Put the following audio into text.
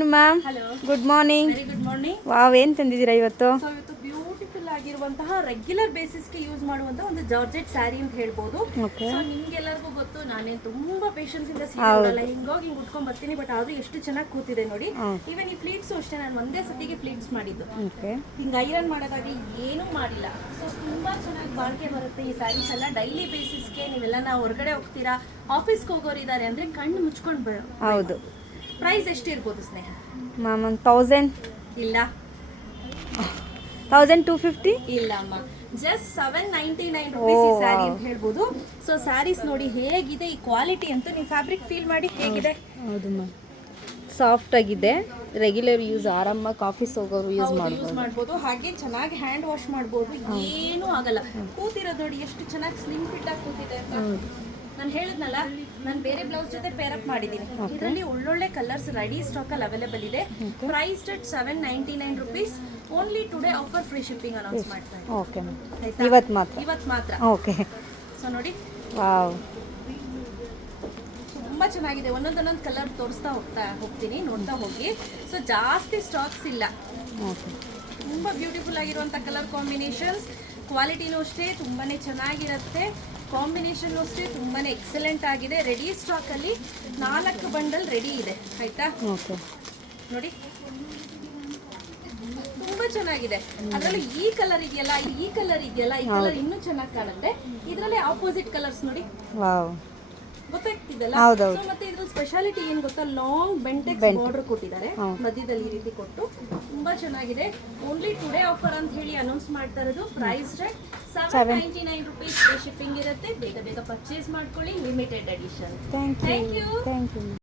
Afternoon ma'am. Hello, good morning. Very good morning. Wow, ಏನು ತಂದಿದ್ದೀರಾ ಇವತ್ತು? So ಇವತ್ತು beautiful ಆಗಿರುವಂತಹ ರೆಗ್ಯುಲರ್ ಬೇಸಿಸ್ಗೆ ಯೂಸ್ ಮಾಡುವಂತಹ ಒಂದು ಜಾರ್ಜೆಟ್ ಸ್ಯಾರಿ ಅಂತ ಹೇಳ್ಬೋದು. ಓಕೆ. ಸೊ ನಿಮ್ಗೆಲ್ಲರಿಗೂ ಗೊತ್ತು, ನಾನೇನು ತುಂಬಾ ಪೇಷನ್ಸ್ ಇಂದ ಸೀರೆ ಹಿಂಗೋಗಿ ಹಿಂಗ್ ಉಟ್ಕೊಂಡ್ ಬರ್ತೀನಿ, ಬಟ್ ಆದ್ರೂ ಎಷ್ಟು ಚೆನ್ನಾಗಿ ಕೂತಿದೆ ನೋಡಿ. ಈವನ್ ಈ ಫ್ಲೀಟ್ಸ್ ಅಷ್ಟೇ, ನಾನು ಒಂದೇ ಸತಿಗೆ ಫ್ಲೀಟ್ಸ್ ಮಾಡಿದ್ದು, ಓಕೆ. ಹಿಂಗ್ ಐರನ್ ಮಾಡೋದಾಗಿ ಏನೂ ಮಾಡಿಲ್ಲ. ಸೊ ತುಂಬಾ ಚೆನ್ನಾಗಿ ಬಾಳಿಕೆ ಬರುತ್ತೆ ಈ ಸ್ಯಾರೀಸ್ ಎಲ್ಲ. ಡೈಲಿ ಬೇಸಿಸ್ಗೆ ನೀವೆಲ್ಲ ನಾವು ಹೊರಗಡೆ ಹೋಗ್ತೀರಾ, ಆಫೀಸ್ಗೆ ಹೋಗೋರಿದ್ದಾರೆ ಅಂದ್ರೆ ಕಣ್ಣು ಮುಚ್ಕೊಂಡು ಹೌದು. ಪ್ರೈಸ್ ಎಷ್ಟು ಇರ್ಬೋದು ಸ್ನೇಹ? ಮ್ಯಾಮ್ ಒಂದು 1000 ಇಲ್ಲ 1250. ಇಲ್ಲ ಅಮ್ಮ, ಜಸ್ಟ್ 799 ರುಪೀಸ್ ಈ ಸ್ಯಾರಿ ಅಂತ ಹೇಳ್ಬೋದು. ಸೊ ಸ್ಯಾರೀಸ್ ನೋಡಿ ಹೇಗಿದೆ, ಈ ಕ್ವಾಲಿಟಿ ಅಂತೂ ನೀವು ಫ್ಯಾಬ್ರಿಕ್ ಫೀಲ್ ಮಾಡಿ ಹೇಗಿದೆ. ಹೌದು ಮ್ಯಾಮ್, ಸಾಫ್ಟ್ ಆಗಿದೆ. ರೆಗ್ಯುಲರ್ ಯೂಸ್ ಆರಾಮಾಗಿ ಆಫೀಸ್ ಹೋಗೋರು ಯೂಸ್ ಮಾಡ್ಬೋದು. ಹಾಗೆ ಚೆನ್ನಾಗಿ ಹ್ಯಾಂಡ್ ವಾಶ್ ಮಾಡ್ಬೋದು, ಏನೂ ಆಗಲ್ಲ. ಕೂತಿರೋದು ನೋಡಿ ಎಷ್ಟು ಚೆನ್ನಾಗಿ ಸ್ಲಿಮ್ ಫಿಟ್ ಆಗಿ ಕೂತಿದೆ ಅಂತ. ನಾನು ಹೇಳಿದ್ನಲ್ಲ, ನಾನು ಬೇರೆ ಬ್ಲೌಸ್ ಜೊತೆ ಪೇರ್ ಅಪ್ ಮಾಡಿದ್ದೀನಿ. ಇದರಲ್ಲಿ ಒಳ್ಳೊಳ್ಳೆ ಕಲರ್ಸ್ ರೆಡಿ ಸ್ಟಾಕ್ ಅಲ್ಲಿ ಅವೈಲೇಬಲ್ ಇದೆ. Price at 799 rupees. Only today offer, free shipping announce ಮಾಡ್ತಾ ಇದ್ದೀನಿ. ಓಕೆ ಮ್ಯಾಮ್, ಇವತ್ತು ಮಾತ್ರ. ಓಕೆ. ಸೊ ನೋಡಿ, ವಾವ್, ತುಂಬಾ ಚೆನ್ನಾಗಿದೆ. ಒಂದೊಂದೊಂದೊಂದು ಕಲರ್ ತೋರಿಸ್ತಾ ಹೋಗ್ತೀನಿ, ನೋಡ್ತಾ ಹೋಗಿ. ಸೊ ಜಾಸ್ತಿ ಸ್ಟಾಕ್ಸ್ ಇಲ್ಲ. ಓಕೆ. ತುಂಬ ಬ್ಯೂಟಿಫುಲ್ ಆಗಿರುವಂಥ ಕಲರ್ ಕಾಂಬಿನೇಷನ್ಸ್. ಕ್ವಾಲಿಟಿನೂ ಅಷ್ಟೇ ತುಂಬಾನೇ ಚೆನ್ನಾಗಿರುತ್ತೆ, ಕಾಂಬಿನೇಷನ್ ಅಷ್ಟೇ ತುಂಬಾನೇ ಎಕ್ಸಲೆಂಟ್ ಆಗಿದೆ. ರೆಡಿ ಸ್ಟಾಕ್ ಅಲ್ಲಿ 4 ಬಂಡಲ್ ರೆಡಿ ಇದೆ, ಆಯ್ತಾ? ಓಕೆ. ನೋಡಿ ತುಂಬಾ ಚೆನ್ನಾಗಿದೆ. ಅದರಲ್ಲೂ ಈ ಕಲರ್ ಇದೆಯಲ್ಲ, ಈ ಕಲರ್ ಇನ್ನೂ ಚೆನ್ನಾಗಿ ಕಾಣುತ್ತೆ. ಇದರಲ್ಲಿ ಆಪೋಸಿಟ್ ಕಲರ್ಸ್ ನೋಡಿ, ವಾವ್, ಗೊತ್ತಾಗ್ತಿದೆಲ್ಲ. ಹೌದೌದು. ಸೊ ಮತ್ತೆ ಇದ್ರ ಸ್ಪೆಷಾಲಿಟಿ ಏನ್ ಗೊತ್ತಾ, ಲಾಂಗ್ ಬೆಂಟೆಕ್ಸ್ ಬಾರ್ಡರ್ ಕೊಟ್ಟಿದ್ದಾರೆ ಮಧ್ಯದಲ್ಲಿ ಈ ರೀತಿ ಕೊಟ್ಟು, ತುಂಬಾ ಚೆನ್ನಾಗಿದೆ. ಓನ್ಲಿ ಟುಡೇ ಆಫರ್ ಅಂತ ಹೇಳಿ ಅನೌನ್ಸ್ ಮಾಡ್ತಾ ಇರೋದು. Price rate 799 rupees. ಶಿಪ್ಪಿಂಗ್ ಇರುತ್ತೆ. ಬೇಗ ಬೇಗ ಪರ್ಚೇಸ್ ಮಾಡ್ಕೊಳ್ಳಿ. Limited edition. Thank you.